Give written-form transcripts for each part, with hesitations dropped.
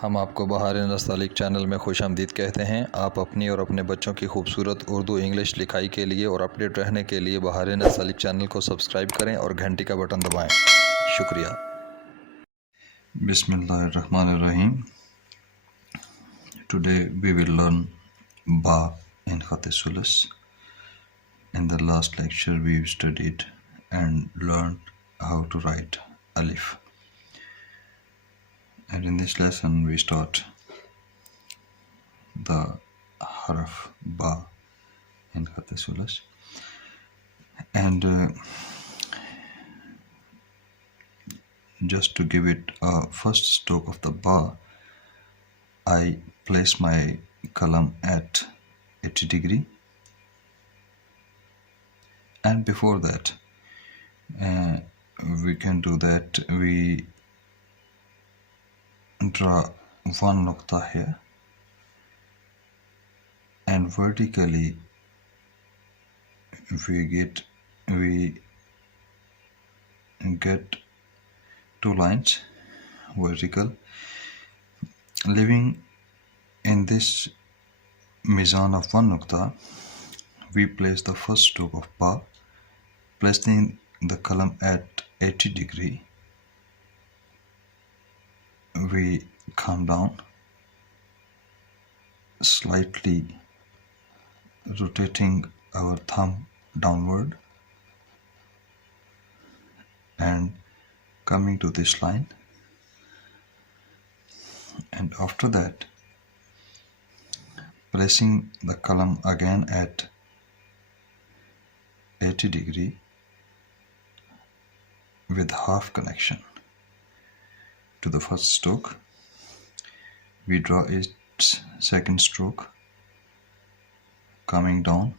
हम आपको बहार नस्तालीक चैनल में खुश आमदीद कहते हैं। आप अपनी और अपने बच्चों की खूबसूरत उर्दू इंग्लिश लिखाई के लिए और अपडेट रहने के लिए बहार नस्तालीक चैनल को सब्सक्राइब करें और घंटी का बटन दबाएं। शुक्रिया। बिस्मिल्लाहिर्रहमानिर्रहीम। Today we will learn ba in Khat thulus. In the last lecture we studied and learned how to write Alif. And in this lesson we start the harf ba in Khat thulus. And just to give it a first stroke of the ba, I place my Qalam at 80 degree, and before that we can do that. We draw one nukta here, and vertically we get two lines vertical, leaving in this mizan of one nukta. We place the first stroke of ba, placing the Qalam at 80 degree. We come down, slightly rotating our thumb downward and coming to this line, and after that placing the Qalam again at 80 degree with half connection to the first stroke. We draw its second stroke coming down,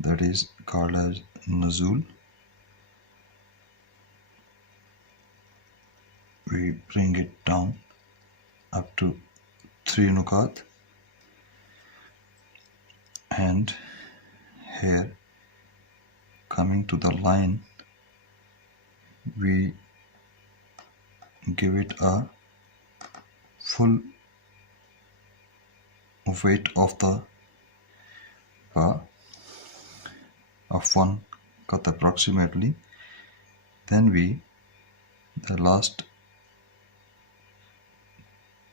that is called as nuzul. We bring it down up to 3 nukat, and here coming to the line we give it a full weight of the ba of 1 cut approximately. Then the last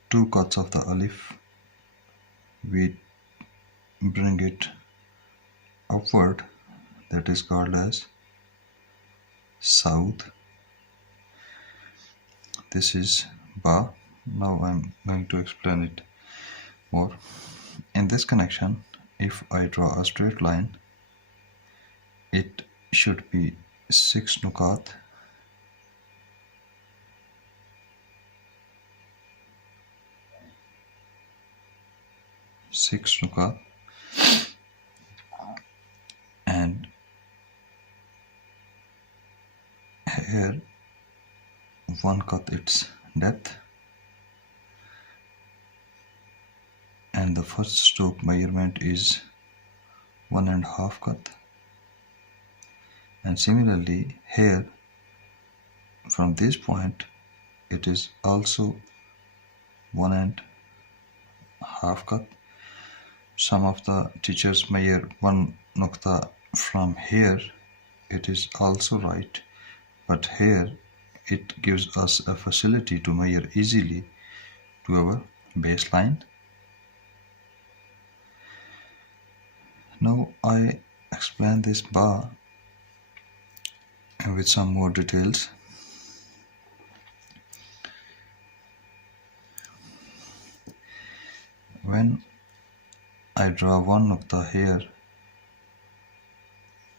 2 cuts of the alif, we bring it upward, that is called as south. This is ba. Now I'm going to explain it more. In this connection, if I draw a straight line, it should be 6 nukat, and here 1 cut its depth, and the first stroke measurement is 1.5 cut, and similarly here from this point it is also 1.5 cut. Some of the teachers measure 1 nukta from here. It is also right, but here it gives us a facility to measure easily to our baseline. Now I explain this ba with some more details. When I draw 1 nukta here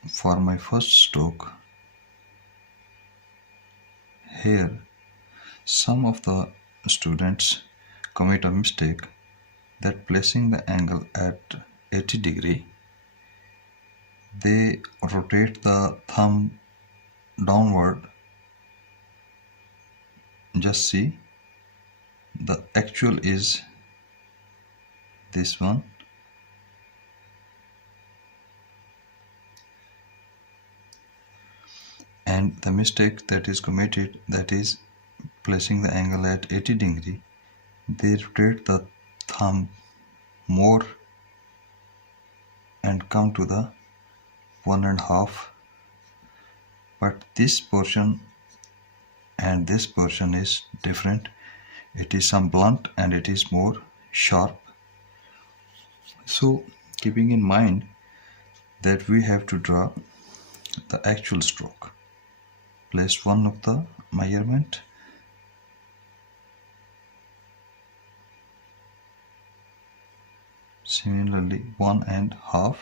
for my first stroke, here some of the students commit a mistake that placing the angle at 80 degree, they rotate the thumb downward. Just see, the actual is this one, and the mistake that is committed, that is placing the angle at 80 degree, they rotate the thumb more and come to the 1.5, but this portion and this portion is different. It is some blunt and it is more sharp. So keeping in mind that we have to draw the actual stroke, place 1 nukta measurement, similarly 1.5.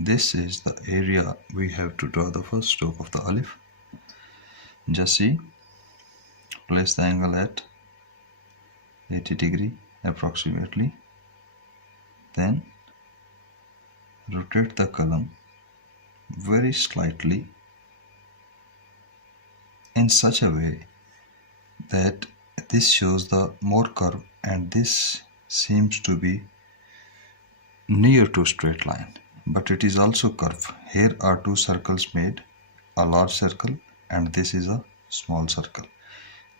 This is the area we have to draw the first stroke of the alif. Just see, place the angle at 80 degree approximately, then rotate the column very slightly in such a way that this shows the more curve and this seems to be near to straight line, but it is also curve. Here are two circles made, a large circle and this is a small circle.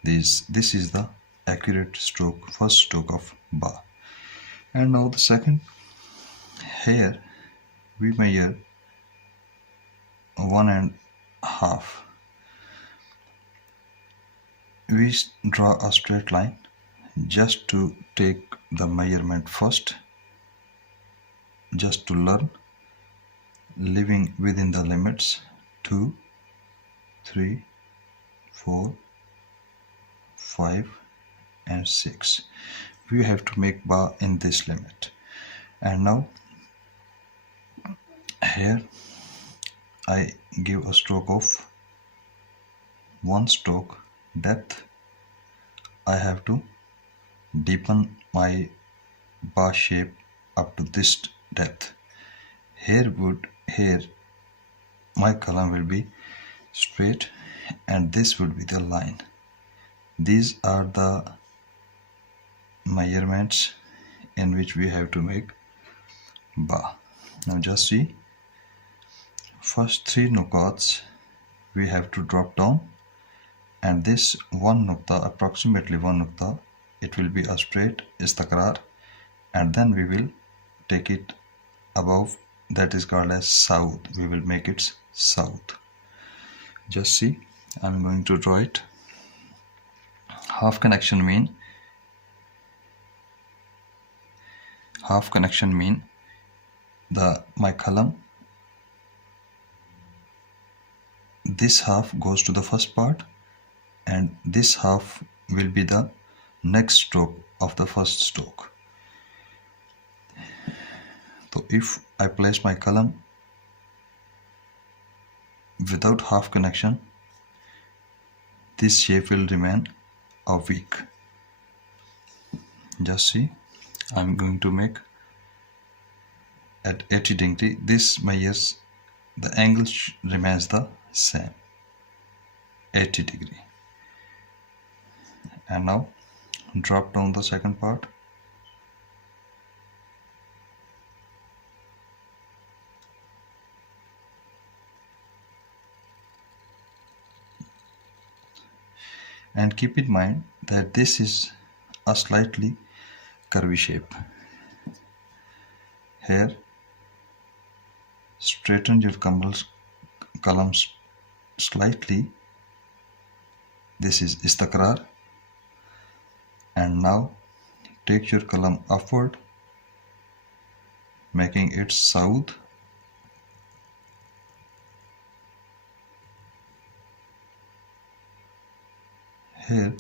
This is the accurate stroke, first stroke of ba. And now the second, here we measure 1.5. We draw a straight line just to take the measurement first, just to learn, living within the limits 2, 3, 4, 5 and 6. We have to make ba in this limit. And now here I give a stroke of 1 stroke depth. I have to deepen my ba shape up to this depth. Here my column will be straight and this would be the line. These are the measurements in which we have to make ba. Now just see, first 3 nukats we have to drop down, and this 1 nukta, approximately 1 nukta, it will be a straight istakrar, and then we will take it above, that is called as south. We will make it south. Just see, I'm going to draw it. Half connection mean my column, this half goes to the first part and this half will be the next stroke of the first stroke. So if I place my column without half connection, this shape will remain a weak. Just see, I'm going to make at 80 degree. This measures, the angle remains the same, 80 degree. And now drop down the second part. And keep in mind that this is a slightly curvy shape. Here, straighten your columns slightly. This is istakrar. And now take your column upward, making it south. Here,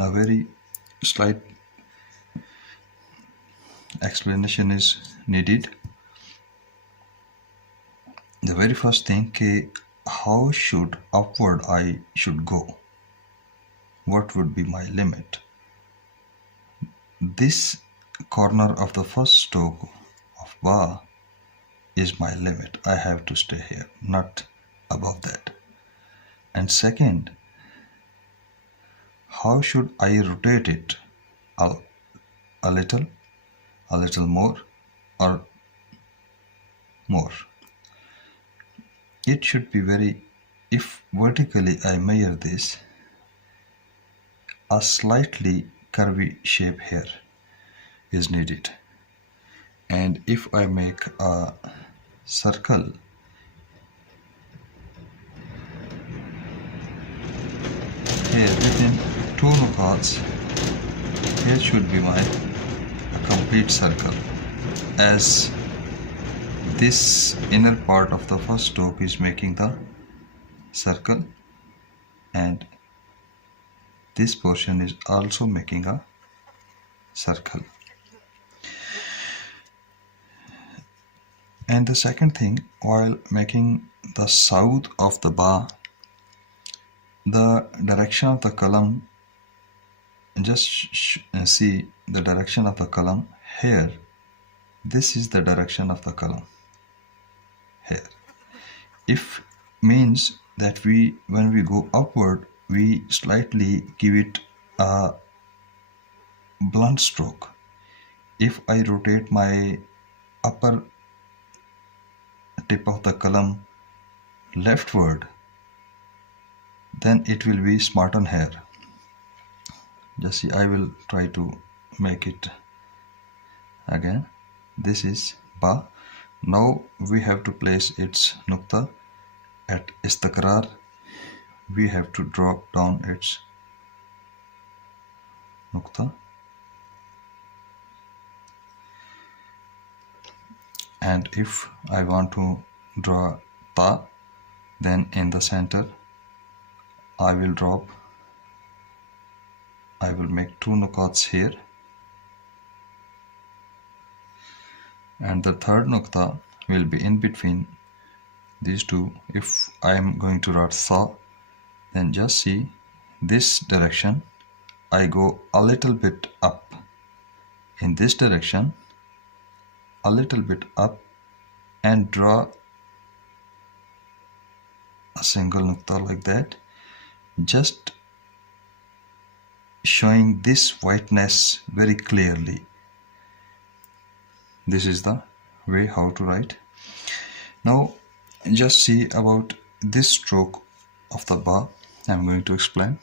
a very slight explanation is needed. The very first thing, how should upward I should go? What would be my limit? This corner of the first stroke of ba is my limit. I have to stay here, not above that. And second, how should I rotate it? A little more, or more? It should be very, if vertically I measure this, a slightly curvy shape here is needed. And if I make a circle here within 2 nuqats, here should be my complete circle, as this inner part of the first stroke is making the circle and this portion is also making a circle. And the second thing, while making the south of the ba, the direction of the Qalam, just see the direction of the Qalam here. This is the direction of the Qalam here. If means that when we go upward, we slightly give it a blunt stroke. If I rotate my upper tip of the Qalam leftward, then it will be smarten here. Just see, I will try to make it again. This is ba. Now we have to place its nukta at istakrar. We have to drop down its nukta, and if I want to draw ta, then in the center I will make 2 nukats here, and the third nukta will be in between these two. If I am going to write sa, then just see this direction, I go a little bit up. In this direction, a little bit up, and draw a single nukta like that, just showing this whiteness very clearly. This is the way how to write. Now just see about this stroke of the ba. I am going to explain.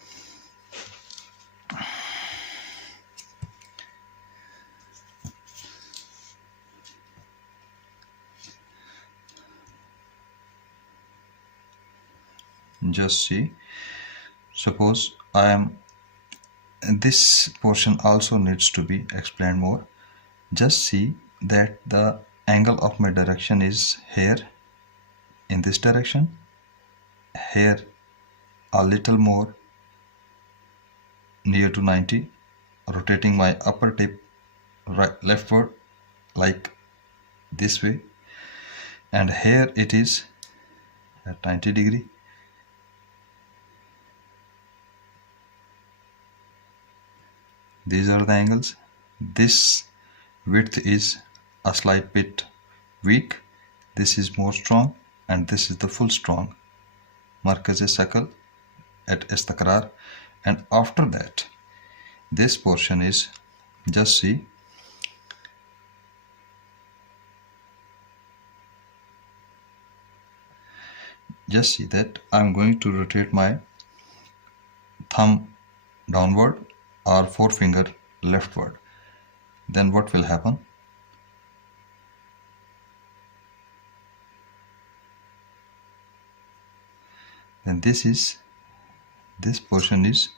Just see, suppose this portion also needs to be explained more. Just see that the angle of my direction is here, in this direction, here a little more near to 90, rotating my upper tip leftward like this way, and here it is at 90 degree. These are the angles. This width is a slight bit weak, this is more strong, and this is the full strong. Markaz-e-Sakal at istakrar, and after that this portion is, just see, that I am going to rotate my thumb downward or forefinger leftward. Then what will happen? Then this portion is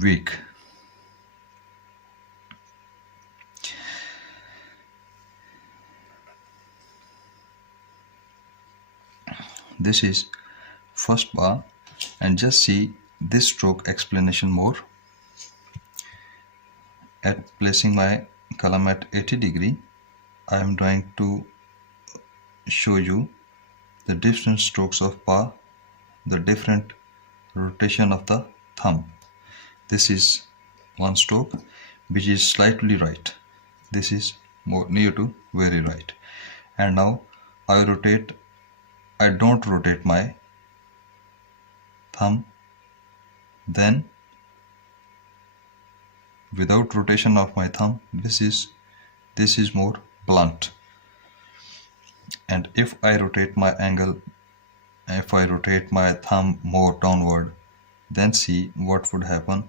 weak. This is first bar, and just see this stroke explanation more. At placing my Qalam at 80 degree, I am trying to show you the different strokes of pa, the different rotation of the thumb. This is one stroke which is slightly right. This is more near to very right. And now I don't rotate my thumb. Then without rotation of my thumb, this is more blunt. And if I rotate my thumb more downward, then see what would happen.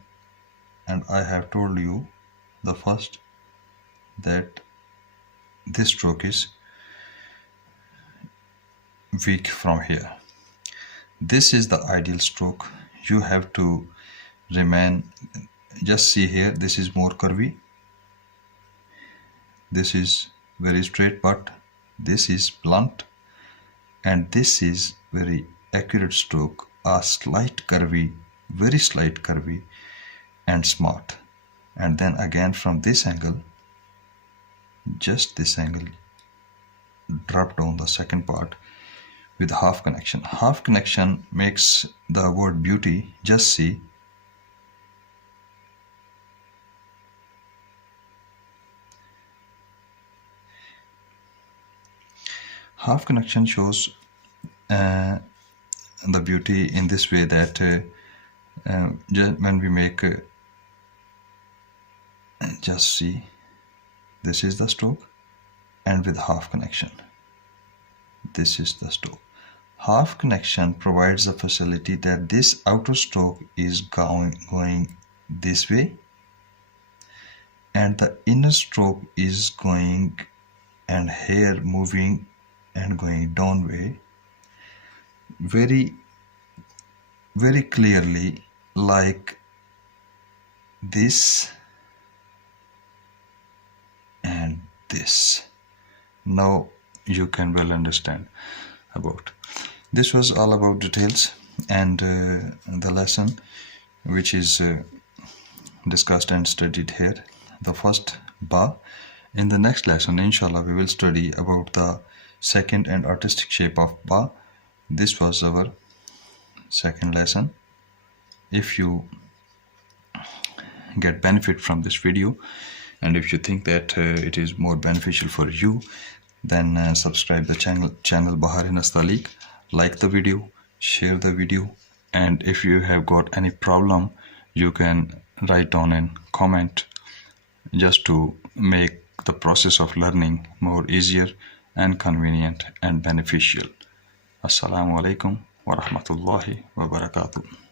and I have told you the first that this stroke is weak from here. This is the ideal stroke. You have to remain, just see here, this is more curvy, this is very straight, but this is blunt, and this is very accurate stroke, a slight curvy, very slight curvy and smart. And then again from this angle, just this angle, drop down the second part with half connection. Half connection makes the word beauty. Just see, half connection shows the beauty in this way that when we make just see, this is the stroke, and with half connection, this is the stroke. Half connection provides the facility that this outer stroke is going this way, and the inner stroke is going and here moving and going down way, very very clearly, like this and this. Now you can well understand about. This was all about details and the lesson which is discussed and studied here, the first ba. In the next lesson, inshallah, we will study about the second and artistic shape of ba. This was our second lesson. If you get benefit from this video, and if you think that it is more beneficial for you, then subscribe the channel Bahari Nastaleeq, like the video, share the video, and if you have got any problem, you can write down in comment, just to make the process of learning more easier and convenient and beneficial. Assalamu alaikum wa rahmatullahi wa barakatuh.